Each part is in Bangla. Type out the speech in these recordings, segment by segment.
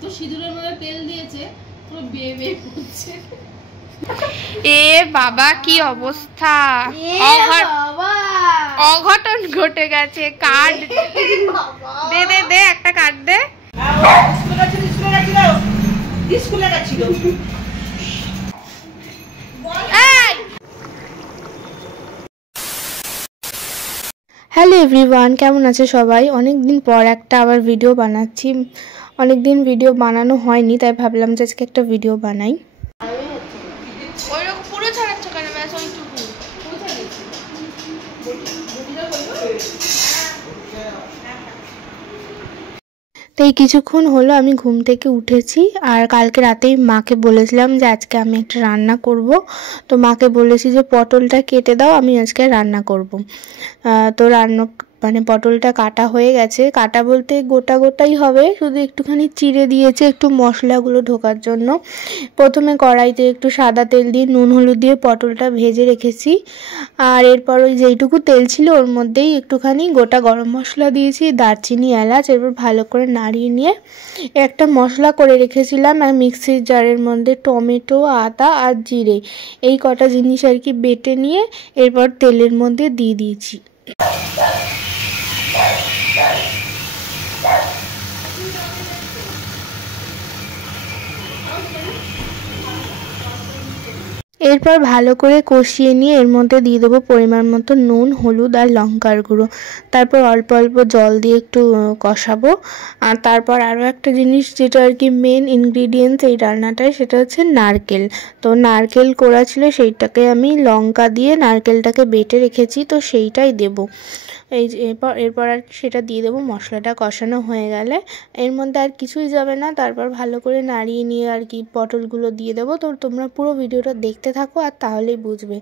তো সিঁদুরের মধ্যে তেল দিয়েছে, পুরো বেয়ে বেয়ে পড়ছে। এ বাবা কি অবস্থা, অঘটন ঘটে গেছে। কার্ড দে দে দে, একটা কার্ড দে। হ্যালো এভরিওয়ান, কেমন আছে সবাই? অনেক দিন পর একটা আবার ভিডিও বানাচ্ছি। অনেক দিন ভিডিও বানানো হয়নি, তাই ভাবলাম যে আজকে একটা ভিডিও বানাই। ওইরকম পুরো ছাড়াচ্ছ কেন? ব্যাস ওইটুকু। তো এই কিছুক্ষণ হলো আমি ঘুম থেকে উঠেছি, আর কালকে রাতেই মাকে বলেছিলাম যে আজকে আমি একটা রান্না করব। তো মাকে বলেছি যে পটলটা কেটে দাও, আমি আজকে রান্না করব। তো পটলটা কাটা হয়ে গেছে। কাটা বলতে গোটা গোটাই হবে, শুধু একটুখানি চিড়ে দিয়েছে একটু মশলাগুলো ঢোকার জন্য। প্রথমে কড়াইতে একটু সাদা তেল দিয়ে নুন হলুদ দিয়ে পটলটা ভেজে রেখেছি, আর এরপর ওই যেইটুকু তেল ছিল ওর মধ্যেই একটুখানি গোটা গরম মশলা দিয়েছি, দারচিনি এলাচ। এরপর ভালো করে নাড়িয়ে নিয়ে একটা মশলা করে রেখেছিলাম, আর মিক্সির জারের মধ্যে টমেটো, আদা আর জিরে এই কটা জিনিস আর কি বেটে নিয়ে এরপর তেলের মধ্যে দিয়ে দিয়েছি। এরপর ভালো করে কষিয়ে নিয়ে এর মধ্যে দিয়ে দেবো পরিমাণ মতো নুন, হলুদ আর লঙ্কার গুঁড়ো। তারপর অল্প অল্প জল দিয়ে একটু কষাবো। আর তারপর আরও একটা জিনিস যেটা আর কি মেন ইনগ্রিডিয়েন্টস এই রান্নাটায়, সেটা হচ্ছে নারকেল। তো নারকেল কোড়া ছিল, সেইটাকে আমি লঙ্কা দিয়ে নারকেলটাকে বেটে রেখেছি, তো সেইটাই দেবো। এরপর আর কি সেটা দিয়ে দেবো। মশলাটা কষানো হয়ে গেলে এর মধ্যে আর কিছুই যাবে না। তারপর ভালো করে নাড়িয়ে নিয়ে আর কি পটলগুলো দিয়ে দেবো। তো তোমরা পুরো ভিডিওটা দেখতে থাকো, আর তাহলেই বুঝবে।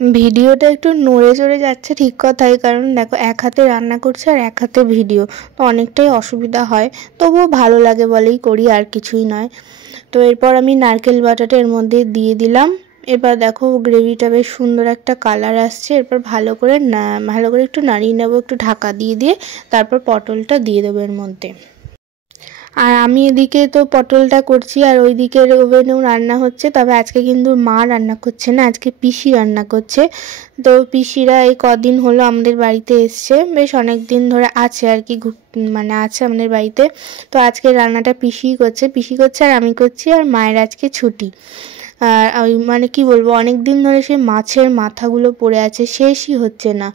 ভিডিওটা একটু নড়ে চড়ে যাচ্ছে, ঠিক কথাই, কারণ দেখো এক হাতে রান্না করছে আর এক হাতে ভিডিও, তো অনেকটাই অসুবিধা হয়। তবুও ভালো লাগে বলেই করি, আর কিছুই নয়। তো এরপর আমি নারকেল বাটাটা এর মধ্যে দিয়ে দিলাম। এবার দেখো গ্রেভিটা বেশ সুন্দর একটা কালার আসছে। এরপর ভালো করে একটু নাড়িয়ে নেবো, একটু ঢাকা দিয়ে দিয়ে তারপর পটলটা দিয়ে দেবো এর মধ্যে। আর আমি এদিকে তো পটলটা করছি, আর ওই দিকের ওভেনেও রান্না হচ্ছে। তবে আজকে কিন্তু মা রান্না করছে না, আজকে পিসি রান্না করছে। তো পিসিরা এই কদিন হলো আমাদের বাড়িতে এসছে, বেশ অনেক দিন ধরে আছে আর কি, আছে আমাদের বাড়িতে। তো আজকে রান্নাটা পিসি করছে আর আমি করছি, আর মায়ের আজকে ছুটি। আর ওই কি বলবো, অনেক দিন ধরে সেই মাছের মাথাগুলো পড়ে আছে, শেষই হচ্ছে না।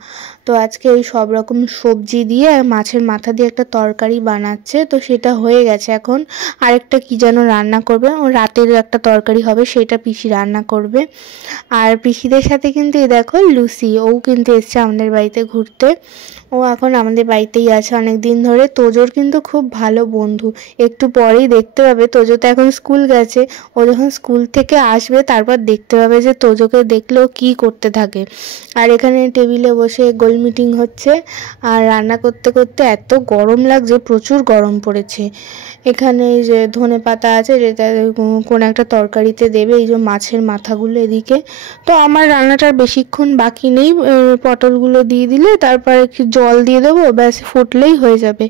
তো আজকে ওই সব রকম সবজি দিয়ে আর মাছের মাথা দিয়ে একটা তরকারি বানাচ্ছে, তো সেটা হয়ে গেছে। এখন আরেকটা কি যেন রান্না করবে, ও রাতের একটা তরকারি হবে, সেটা পিসি রান্না করবে। আর পিসিদের সাথে কিন্তু এই দেখো লুসি, ও কিন্তু এসছে আমাদের বাড়িতে ঘুরতে। ও এখন আমাদের বাড়িতেই আছে অনেক দিন ধরে। তোজোর কিন্তু খুব ভালো বন্ধু, একটু পরেই দেখতে পাবে। তোজো তো এখন স্কুল গেছে, ও যখন স্কুল থেকে আসবে তারপর দেখতে পাবে যে তোজোকে দেখলেও কি করতে থাকে। আর এখানে টেবিলে বসে গোল মিটিং হচ্ছে, আর রান্না করতে করতে এত গরম লাগছে, প্রচুর গরম পড়েছে। এখানে যে ধনে পাতা আছে, যেটা কোনো একটা তরকারিতে দেবে, এই যে মাছের মাথাগুলো এদিকে। তো আমার রান্নাটার বেশিক্ষণ বাকি নেই, পটলগুলো দিয়ে দিলে তারপর একটু জল দিয়ে দেবো, ব্যাস ফুটলেই হয়ে যাবে।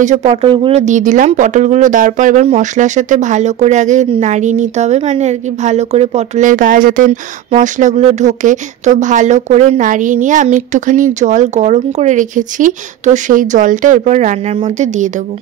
এই যে পটলগুলো দিয়ে দিলাম। পটলগুলো দেওয়ার পর এবার মশলার সাথে ভালো করে আগে নাড়িয়ে নিতে হবে, আর কি ভালো করে পটলের গায়ে যাতে মশলাগুলো ঢোকে। তো ভালো করে নাড়িয়ে নিয়ে আমি একটুখানি জল গরম করে রেখেছি, তো সেই জলটা এরপর রান্নার মধ্যে দিয়ে দেবো।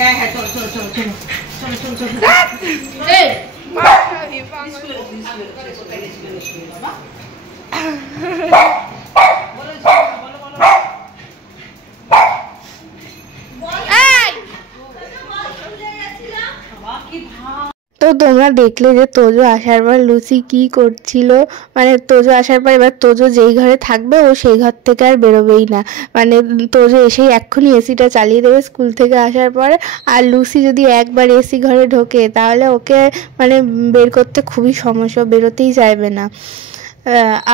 হ্যাঁ হ্যাঁ, চলো চলো চলো চলো চলো চলো চলো। তো তোমরা দেখলে যে তোজো আসার পর লুসি কি করছিল। তোজো আসার পর এবার তোজো যেই ঘরে থাকবে ও সেই ঘর থেকে আর বেরোবেই না। তোজো এসেই এক্ষুনি এসিটা চালিয়ে দেবে স্কুল থেকে আসার পরে। আর লুসি যদি একবার এসি ঘরে ঢোকে তাহলে ওকে বের করতে খুবই সমস্যা, বেরোতেই চাইবে না।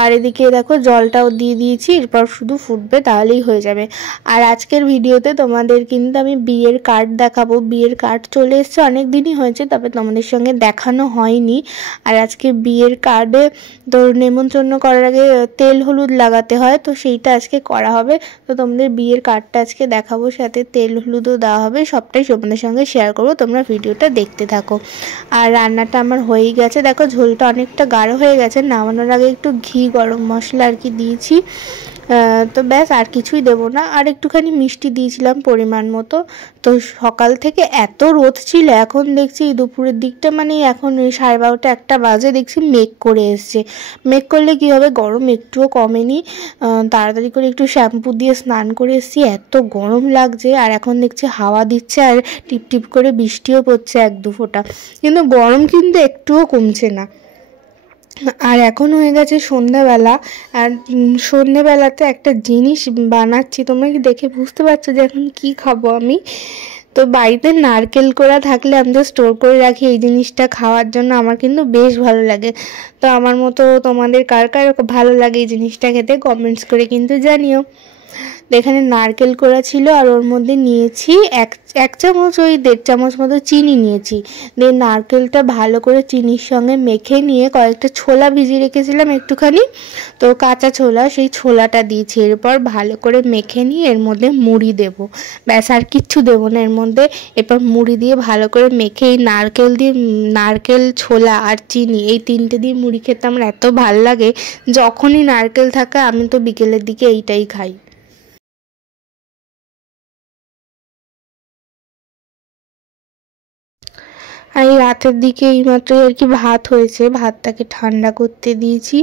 আর এদিকে দেখো জলটাও দিয়ে দিয়েছি, এরপর শুধু ফুটবে তাহলেই হয়ে যাবে। আর আজকের ভিডিওতে তোমাদের কিন্তু আমি বিয়ের কার্ড দেখাবো। বিয়ের কার্ড চলে এসছে, অনেক দিনই হয়েছে, তবে তোমাদের সঙ্গে দেখানো হয়নি। আর আজকে বিয়ের কার্ডে তো নেমন্তন্ন করার আগে তেল হলুদ লাগাতে হয়, তো সেইটা আজকে করা হবে। তো তোমাদের বিয়ের কার্ডটা আজকে দেখাবো, সাথে তেল হলুদও দেওয়া হবে, সবটাই তোমাদের সঙ্গে শেয়ার করবো। তোমরা ভিডিওটা দেখতে থাকো। আর রান্নাটা আমার হয়েই গেছে, দেখো ঝোলটা অনেকটা গাঢ় হয়ে গেছে। নামানোর আগে একটু ঘি গরম মশলা আর কি দিয়েছি, তো ব্যাস আর কিছুই দেবো না। আর একটুখানি মিষ্টি দিয়েছিলাম পরিমাণ মতো। তো সকাল থেকে এত রোদ ছিল, এখন দেখছি দুপুরের দিকটা মানে এখন 12:30 1টা বাজে, দেখছি মেঘ করে এসছে। মেঘ করলে কী হবে, গরম একটুও কমেনি। তাড়াতাড়ি করে একটু শ্যাম্পু দিয়ে স্নান করে এসেছি, এত গরম লাগছে। আর এখন দেখছি হাওয়া দিচ্ছে আর টিপ টিপ করে বৃষ্টিও পড়ছে 1-2 ফোঁটা, কিন্তু গরম কিন্তু একটুও কমছে না। আর এখন হয়ে গেছে সন্ধ্যাবেলা। আর সন্ধ্যাবেলাতে একটা জিনিস বানাচ্ছি, তোমরা কি দেখে বুঝতে পারছো যে এখন কি খাবো আমি? তো বাড়িতে নারকেল কোড়া থাকলে আমি তো স্টোর করে রাখি এই জিনিসটা খাওয়ার জন্য, আমার কিন্তু বেশ ভালো লাগে। তো আমার মতো তোমাদের কার কার ভালো লাগে এই জিনিসটা খেতে কমেন্টস করে কিন্তু জানিও। এখানে নারকেল কোড়া ছিল, আর ওর মধ্যে নিয়েছি এক চামচ ওই 1.5 চামচ মতো চিনি নিয়েছি। দিয়ে নারকেলটা ভালো করে চিনির সঙ্গে মেখে নিয়ে কয়েকটা ছোলা ভিজিয়ে রেখেছিলাম একটুখানি, তো কাঁচা ছোলা, সেই ছোলাটা দিয়েছি। এরপর ভালো করে মেখে নিয়ে এর মধ্যে মুড়ি দেব, ব্যাস আর কিচ্ছু দেবো না এর মধ্যে। এরপর মুড়ি দিয়ে ভালো করে মেখে এই নারকেল ছোলা আর চিনি এই 3টে দিয়ে মুড়ি খেতে আমার এত ভালো লাগে। যখনই নারকেল থাকে আমি তো বিকেলের দিকে এইটাই খাই। আর এই রাতের দিকে এইমাত্রই আর কি ভাত হয়েছে, ভাতটাকে ঠান্ডা করতে দিয়েছি।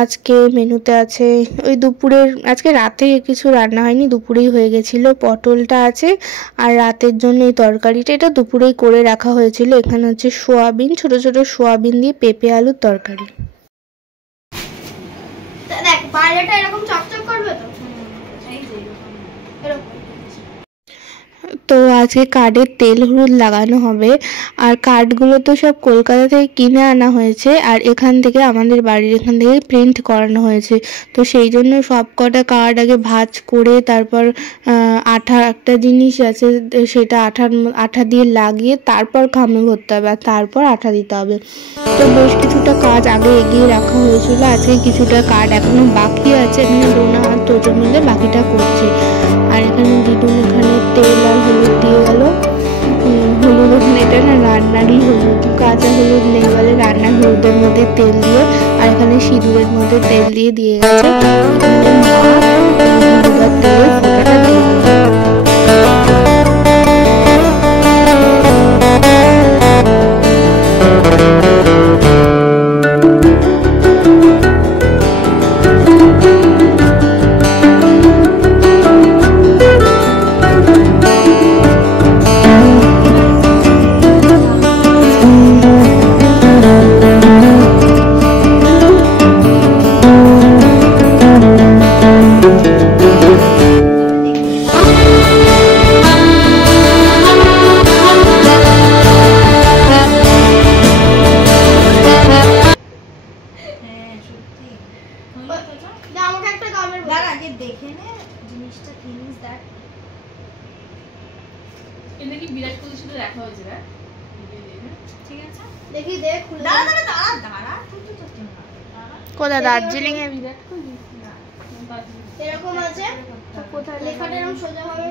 আজকে মেনুতে আছে ওই দুপুরের, আজকে রাতে কিছু রান্না হয়নি, দুপুরেই হয়ে গেছিলো। পটলটা আছে, আর রাতের জন্য এই তরকারিটা এটা দুপুরেই করে রাখা হয়েছিল। এখানে হচ্ছে সোয়াবিন, ছোট ছোট সোয়াবিন দিয়ে পেঁপে আলুর তরকারি। দেখ বাইরেটা এরকম চকচক করবে তো, এরকম। তো আজকে কার্ডের তেল হলুদ লাগানো হবে। আর কার্ডগুলো তো সব কলকাতা থেকে কিনে আনা হয়েছে, আর এখান থেকে আমাদের বাড়ির এখান থেকে প্রিন্ট করানো হয়েছে। তো সেই জন্য সব কটা কার্ড আগে ভাঁজ করে তারপর আঠা একটা জিনিস আছে সেটা আঠা দিয়ে লাগিয়ে তারপর খামে ভরতে হবে, আর তারপর আঠা দিতে হবে। তো বেশ কিছুটা কাজ আগে এগিয়ে রাখা হয়েছিল, আজকে কিছুটা কার্ড এখনো বাকি আছে। এখানে ডোনা আর তোজো মিলে বাকিটা করছে। আর এখানে দিদুন এখানে তেল আর হলুদ দিয়ে গেল। হলুদ ওখানে এটা না রান্নারই হলুদ, কাঁচা হলুদ নেই বলে রান্নার হলুদের মধ্যে তেল দিয়ে, আর এখানে সিঁদুরের মধ্যে তেল দিয়ে দিয়ে গেছে। কোথায় দার্জিলিং এ বিরাট কোহলি এরকম আছে, কোথায় লেখাটা এরকম সোজা হবে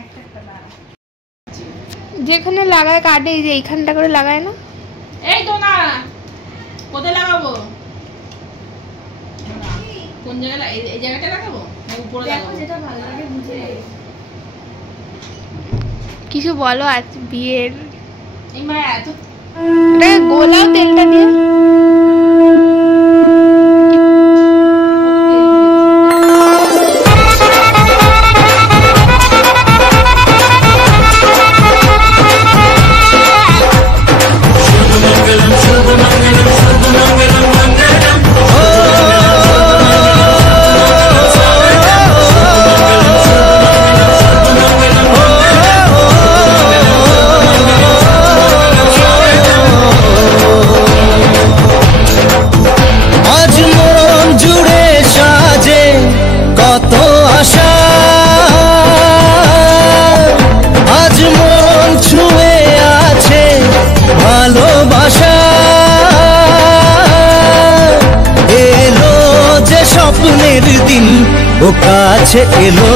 একটা দাঁড়া, যেখানে লাগায় কাটে এই যে এইখানটা করে লাগায় না। এই তো না, কোথায় লাগাবো, কোন জায়গায়, এই জায়গাটা লাগাবো না উপরে লাগাবো, যেটা ভালো লাগে বুঝে। কিছু বলো আজ বিয়ের, এই মা এত গোলাও তেলটা দিয়ে ও কাছে এলো।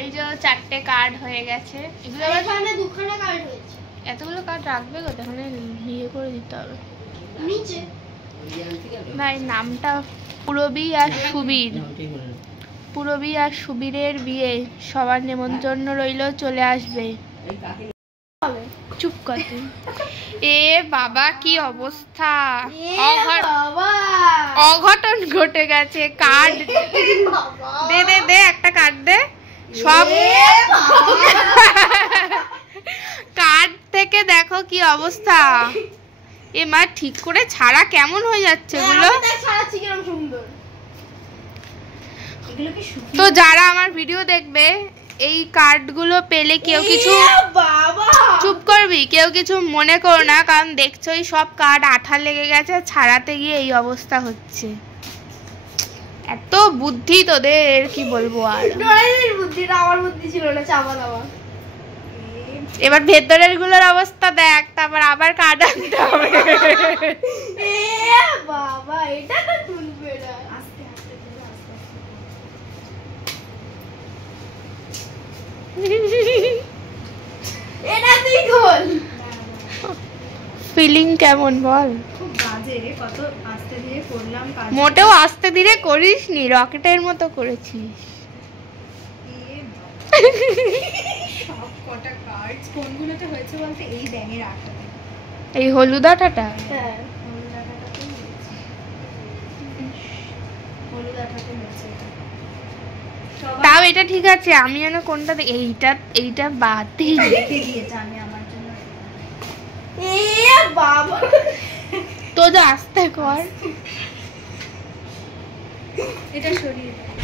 এই যে 4টে কার্ড হয়ে গেছে। এগুলো আবার এখানে দুখানা কার্ড হয়েছে। এতগুলো কার্ড রাখবে কোথায়? এখানে ইয়ে করে দিতে হবে নিচে। না, এই নামটা পুরবী আর সুবীর। পুরবী আর সুবীরের বিয়ে, সবার নেমন্তন্ন রইল, চলে আসবে। চুপ কর তুই। এ বাবা কি অবস্থা, অঘটন ঘটে গেছে। কার্ড দে দে দে, একটা কার্ড দে। সব কার্ড থেকে দেখো কি অবস্থা। এ মা, ঠিক করে ছাড়া কেমন হয়ে যাচ্ছে এগুলো। তো যারা আমার ভিডিও দেখবে, এই কার্ডগুলো পেলে কেউ কিছু, চুপ করবি, কেউ কিছু মনে করো না, কারণ দেখছোই সব কার্ড আঠা লেগে গেছে, ছাড়াতে গিয়ে এই অবস্থা হচ্ছে। এত বুদ্ধি তোদের, কি বলবো আর। বুদ্ধিটা আমার বুদ্ধি ছিল না, চাপা দেওয়া। এবার ভেতরের গুলোর অবস্থা দেখ, তারপর আবার কার্ড আনতে হবে। বাবা, এটা তো তুলবে না। আস্তে আস্তে এটা তুই খোল। ফিলিং কেমন বল? খুব বাজে রে, কত আস্তে ধীরে করলাম কাজ। মোটেও আস্তে ধীরে করিসনি, রকেটের মতো করেছিস। সব কটা কার্ড কোনগুলোতে হয়েছে বলতে এই ব্যাঙের আঠাতে। এই হলুদ আঠাটা? হ্যাঁ, হলুদ আঠাটাতে হয়েছে। হলুদ আঠাতে হয়েছে। তাও এটা ঠিক আছে, আমি যেন কোনটা এইটা বাদ দিই। রেখে দিয়েছে আমি আমার জন্য। বাবা, তো যা আস্তে কর। এটা সরিয়ে বাবা।